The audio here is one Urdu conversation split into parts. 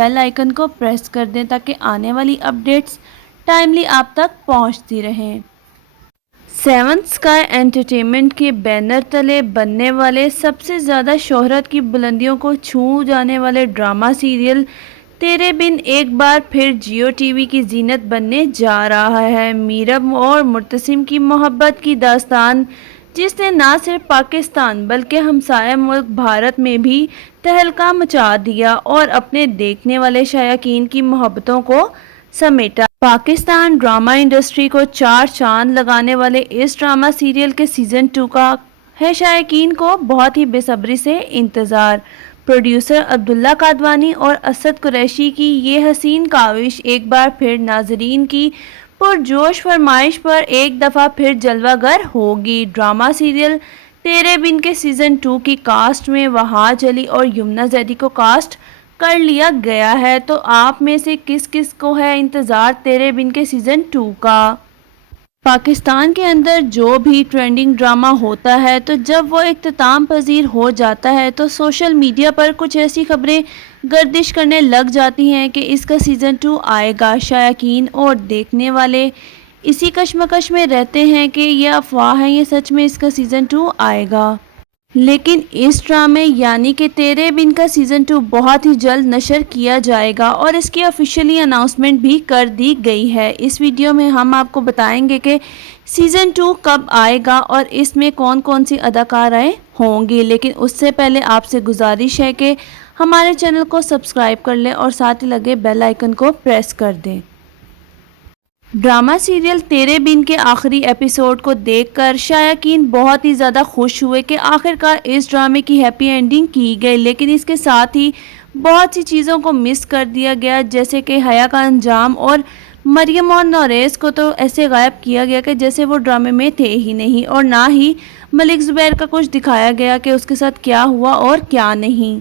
بیل آئیکن کو پریس کر دیں تاکہ آنے والی اپڈیٹس ٹائملی آپ تک پہنچتی رہیں۔ سیونتھ اسکائی انٹرٹینمنٹ کے بینر تلے بننے والے سب سے زیادہ شہرت کی بلندیوں کو چھو جانے والے ڈرامہ سیریل تیرے بن ایک بار پھر جیو ٹی وی کی زینت بننے جا رہا ہے۔ میرب اور مرتسم کی محبت کی داستان، جس نے نہ صرف پاکستان بلکہ ہمسایہ ملک بھارت میں بھی تہلکہ مچا دیا اور اپنے دیکھنے والے شائقین کی محبتوں کو سمیٹا۔ پاکستان ڈرامہ انڈسٹری کو چار چاند لگانے والے اس ڈرامہ سیریل کے سیزن 2 کا ہے شائقین کو بہت ہی بے صبری سے انتظار۔ پروڈیوسر عبداللہ قادوانی اور اسد قریشی کی یہ حسین کاوش ایک بار پھر ناظرین کی پرجوش فرمائش پر ایک دفعہ پھر جلوہ گر ہوگی۔ ڈرامہ سیریل تیرے بن کے سیزن 2 کی کاسٹ میں وہاج علی اور یمنا زیدی کو کاسٹ کر لیا گیا ہے، تو آپ میں سے کس کس کو ہے انتظار تیرے بن کے سیزن 2 کا؟ پاکستان کے اندر جو بھی ٹرینڈنگ ڈرامہ ہوتا ہے تو جب وہ اختتام پذیر ہو جاتا ہے تو سوشل میڈیا پر کچھ ایسی خبریں گردش کرنے لگ جاتی ہیں کہ اس کا سیزن 2 آئے گا۔ شائقین اور دیکھنے والے اسی کشمکش میں رہتے ہیں کہ یہ افواہ ہے یا سچ میں اس کا سیزن 2 آئے گا۔ لیکن اس ڈرامے یعنی کہ تیرے بن کا سیزن 2 بہت ہی جلد نشر کیا جائے گا اور اس کی آفیشیلی اناؤنسمنٹ بھی کر دی گئی ہے۔ اس ویڈیو میں ہم آپ کو بتائیں گے کہ سیزن 2 کب آئے گا اور اس میں کون کون سی اداکارائیں ہوں گی، لیکن اس سے پہلے آپ سے گزارش ہے کہ ہمارے چینل کو سبسکرائب کر لیں اور ساتھ ہی لگے بیل آئیکن کو پریس کر دیں۔ ڈرامہ سیریل تیرے بن کے آخری ایپیسوڈ کو دیکھ کر شائقین بہت ہی زیادہ خوش ہوئے کہ آخرکار اس ڈرامے کی ہیپی اینڈنگ کی گئی، لیکن اس کے ساتھ ہی بہت سی چیزوں کو مس کر دیا گیا، جیسے کہ حیا کا انجام اور مریم اور نوریز کو تو ایسے غائب کیا گیا کہ جیسے وہ ڈرامے میں تھے ہی نہیں، اور نہ ہی ملک زبیر کا کچھ دکھایا گیا کہ اس کے ساتھ کیا ہوا اور کیا نہیں۔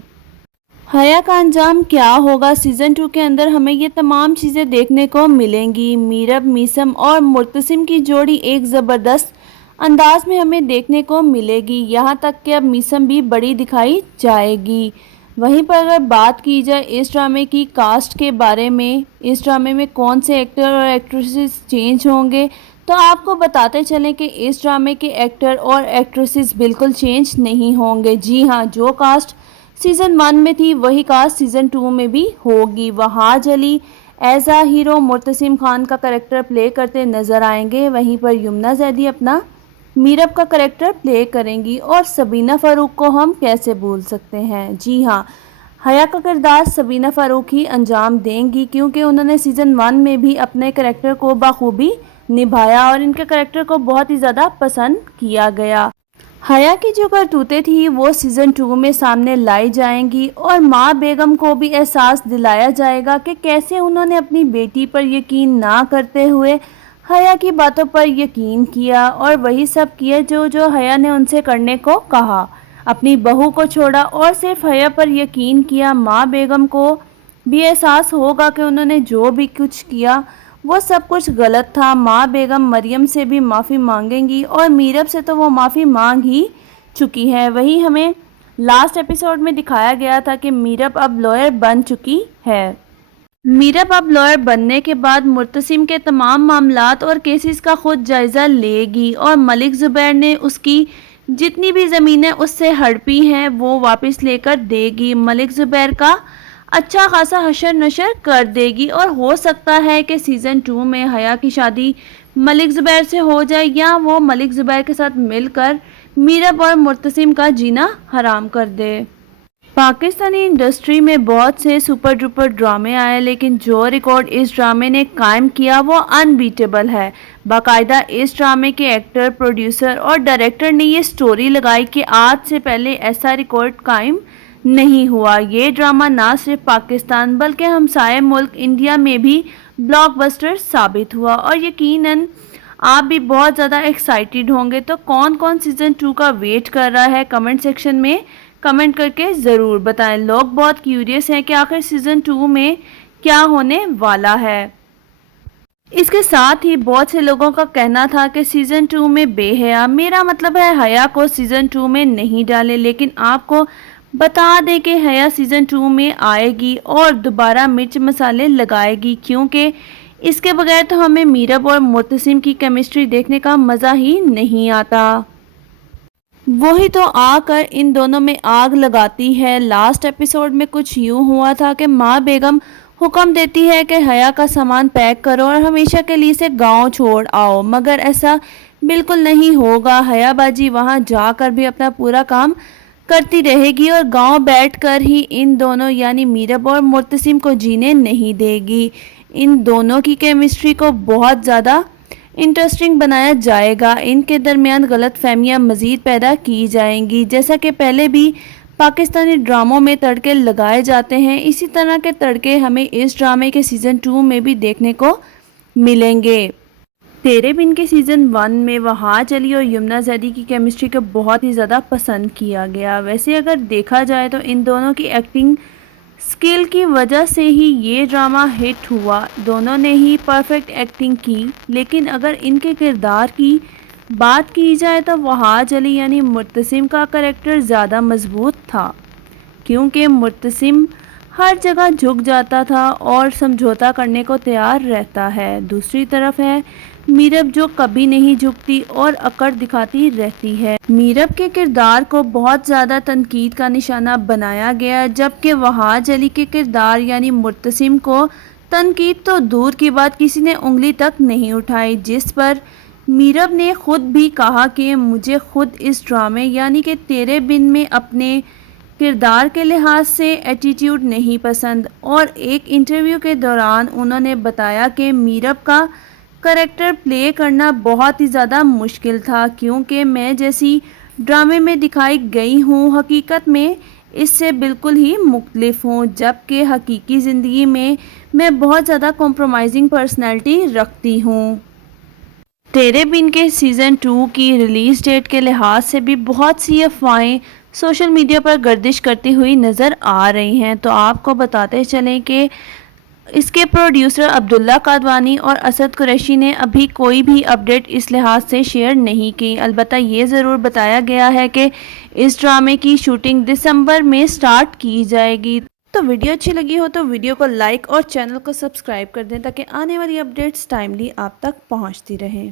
حیا کا انجام کیا ہوگا سیزن 2 کے اندر ہمیں یہ تمام چیزیں دیکھنے کو ملیں گی۔ میرب، میثم اور مرتسم کی جوڑی ایک زبردست انداز میں ہمیں دیکھنے کو ملے گی، یہاں تک کہ اب میثم بھی بڑی دکھائی جائے گی۔ وہیں پر اگر بات کی جائے اس ڈرامے کی کاسٹ کے بارے میں، اس ڈرامے میں کون سے ایکٹر اور ایکٹریسز چینج ہوں گے، تو آپ کو بتاتے چلیں کہ اس ڈرامے کے ایکٹر اور ایکٹریسز بالکل چینج نہیں ہوں گے۔ جی ہاں، جو کاسٹ سیزن 1 میں تھی وہی کاسٹ سیزن 2 میں بھی ہوگی۔ وہاج علی ایز اے ہیرو مرتسم خان کا کریکٹر پلے کرتے نظر آئیں گے، وہیں پر یمنا زیدی اپنا میرب کا کریکٹر پلے کریں گی، اور سبینہ فاروق کو ہم کیسے بھول سکتے ہیں۔ جی ہاں، حیا کا کردار سبینہ فاروق ہی انجام دیں گی، کیونکہ انہوں نے سیزن 1 میں بھی اپنے کریکٹر کو بخوبی نبھایا اور ان کے کریکٹر کو بہت ہی زیادہ پسند کیا گیا۔ حیا کی جو کرتوتیں تھیں وہ سیزن 2 میں سامنے لائی جائیں گی، اور ماں بیگم کو بھی احساس دلایا جائے گا کہ کیسے انہوں نے اپنی بیٹی پر یقین نہ کرتے ہوئے حیا کی باتوں پر یقین کیا، اور وہی سب کیا جو حیا نے ان سے کرنے کو کہا، اپنی بہو کو چھوڑا اور صرف حیا پر یقین کیا۔ ماں بیگم کو بھی احساس ہوگا کہ انہوں نے جو بھی کچھ کیا وہ سب کچھ غلط تھا۔ ماں بیگم مریم سے بھی معافی مانگیں گی، اور میرب سے تو وہ معافی مانگ ہی چکی ہے۔ وہی ہمیں لاسٹ ایپیسوڈ میں دکھایا گیا تھا کہ میرب اب لائر بن چکی ہے۔ میرب اب لائر بننے کے بعد مرتسم کے تمام معاملات اور کیسز کا خود جائزہ لے گی، اور ملک زبیر نے اس کی جتنی بھی زمینیں اس سے ہڑپی ہیں وہ واپس لے کر دے گی۔ ملک زبیر کا اچھا خاصا حشر نشر کر دے گی، اور ہو سکتا ہے کہ سیزن 2 میں حیا کی شادی ملک زبیر سے ہو جائے، یا وہ ملک زبیر کے ساتھ مل کر میرب اور مرتسم کا جینا حرام کر دے۔ پاکستانی انڈسٹری میں بہت سے سپر ڈوپر ڈرامے آئے، لیکن جو ریکارڈ اس ڈرامے نے قائم کیا وہ ان بیٹیبل ہے۔ باقاعدہ اس ڈرامے کے ایکٹر، پروڈیوسر اور ڈائریکٹر نے یہ سٹوری لگائی کہ آج سے پہلے ایسا ریکارڈ قائم نہیں ہوا۔ یہ ڈرامہ نہ صرف پاکستان بلکہ ہمسائے ملک انڈیا میں بھی بلاک بسٹر ثابت ہوا، اور یقیناً آپ بھی بہت زیادہ ایکسائٹیڈ ہوں گے۔ تو کون کون سیزن 2 کا ویٹ کر رہا ہے کمنٹ سیکشن میں کمنٹ کر کے ضرور بتائیں۔ لوگ بہت کیوریس ہیں کہ آخر سیزن 2 میں کیا ہونے والا ہے۔ اس کے ساتھ ہی بہت سے لوگوں کا کہنا تھا کہ سیزن 2 میں بے حیا، میرا مطلب ہے حیا کو سیزن 2 میں نہیں ڈالے، لیکن آپ کو بتا دیں کہ حیا سیزن 2 میں آئے گی اور دوبارہ مرچ مسالے لگائے گی، کیونکہ اس کے بغیر تو ہمیں میرب اور معتصم کی کیمسٹری دیکھنے کا مزہ ہی نہیں آتا۔ وہی تو آ کر ان دونوں میں آگ لگاتی ہے۔ لاسٹ ایپیسوڈ میں کچھ یوں ہوا تھا کہ ماں بیگم حکم دیتی ہے کہ حیا کا سامان پیک کرو اور ہمیشہ کے لیے اسے گاؤں چھوڑ آؤ، مگر ایسا بالکل نہیں ہوگا۔ حیا باجی وہاں جا کر بھی اپنا پورا کام کرتی رہے گی اور گاؤں بیٹھ کر ہی ان دونوں یعنی میرب اور معتصم کو جینے نہیں دے گی۔ ان دونوں کی کیمسٹری کو بہت زیادہ انٹرسٹنگ بنایا جائے گا، ان کے درمیان غلط فہمیاں مزید پیدا کی جائیں گی۔ جیسا کہ پہلے بھی پاکستانی ڈراموں میں تڑکے لگائے جاتے ہیں، اسی طرح کے تڑکے ہمیں اس ڈرامے کے سیزن 2 میں بھی دیکھنے کو ملیں گے۔ تیرے بن کے سیزن 1 میں وہاج علی اور یمنا زیدی کی کیمسٹری کو بہت ہی زیادہ پسند کیا گیا۔ ویسے اگر دیکھا جائے تو ان دونوں کی ایکٹنگ سکل کی وجہ سے ہی یہ ڈرامہ ہٹ ہوا، دونوں نے ہی پرفیکٹ ایکٹنگ کی۔ لیکن اگر ان کے کردار کی بات کی جائے تو وہاج علی یعنی معتصم کا کریکٹر زیادہ مضبوط تھا، کیونکہ معتصم ہر جگہ جھک جاتا تھا اور سمجھوتا کرنے کو تیار رہتا ہے۔ دوسری طرف ہے میرب، جو کبھی نہیں جھکتی اور اکڑ دکھاتی رہتی ہے۔ میرب کے کردار کو بہت زیادہ تنقید کا نشانہ بنایا گیا، جبکہ وہاج علی کے کردار یعنی معتصم کو تنقید تو دور کی بات کسی نے انگلی تک نہیں اٹھائی، جس پر میرب نے خود بھی کہا کہ مجھے خود اس ڈرامے یعنی کہ تیرے بن میں اپنے کردار کے لحاظ سے ایٹیٹیوڈ نہیں پسند۔ اور ایک انٹرویو کے دوران انہوں نے بتایا کہ میرب کا کریکٹر پلے کرنا بہت ہی زیادہ مشکل تھا، کیونکہ میں جیسی ڈرامے میں دکھائی گئی ہوں حقیقت میں اس سے بالکل ہی مختلف ہوں، جبکہ حقیقی زندگی میں بہت زیادہ کمپرومائزنگ پرسنالٹی رکھتی ہوں۔ تیرے بن کے سیزن 2 کی ریلیز ڈیٹ کے لحاظ سے بھی بہت سی افواہیں سوشل میڈیا پر گردش کرتی ہوئی نظر آ رہی ہیں، تو آپ کو بتاتے چلیں کہ اس کے پروڈیوسر عبداللہ قادوانی اور اسد قریشی نے ابھی کوئی بھی اپڈیٹ اس لحاظ سے شیئر نہیں کی۔ البتہ یہ ضرور بتایا گیا ہے کہ اس ڈرامے کی شوٹنگ دسمبر میں سٹارٹ کی جائے گی۔ تو ویڈیو اچھی لگی ہو تو ویڈیو کو لائک اور چینل کو سبسکرائب کر دیں تاکہ آنے والی اپڈیٹس ٹائملی آپ تک پہنچتی رہیں۔